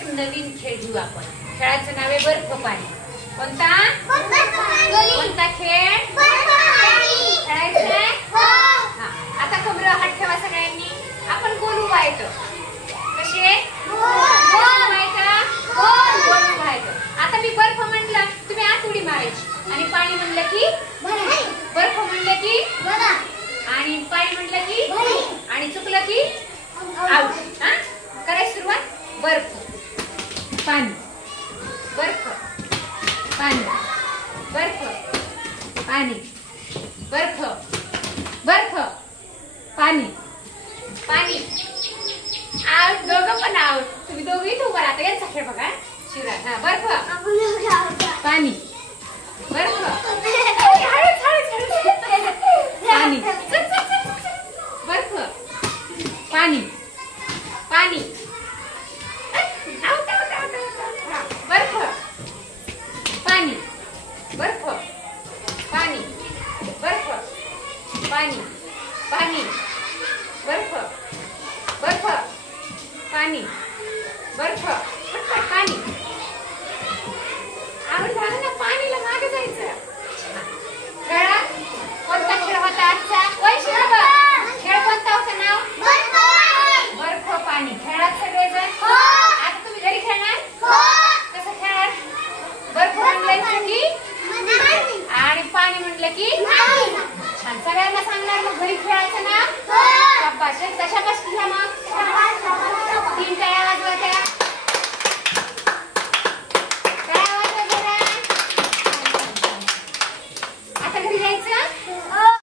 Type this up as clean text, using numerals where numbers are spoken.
एक नवीन खेळ घेऊ आपण. खेळाचं नाव आहे बर्फ पाणी. कोणता खेळ? खेळायचं आहे? आता कमरेवर हात ठेवा सगळ्यांनी. आपण गोल उभा येतो.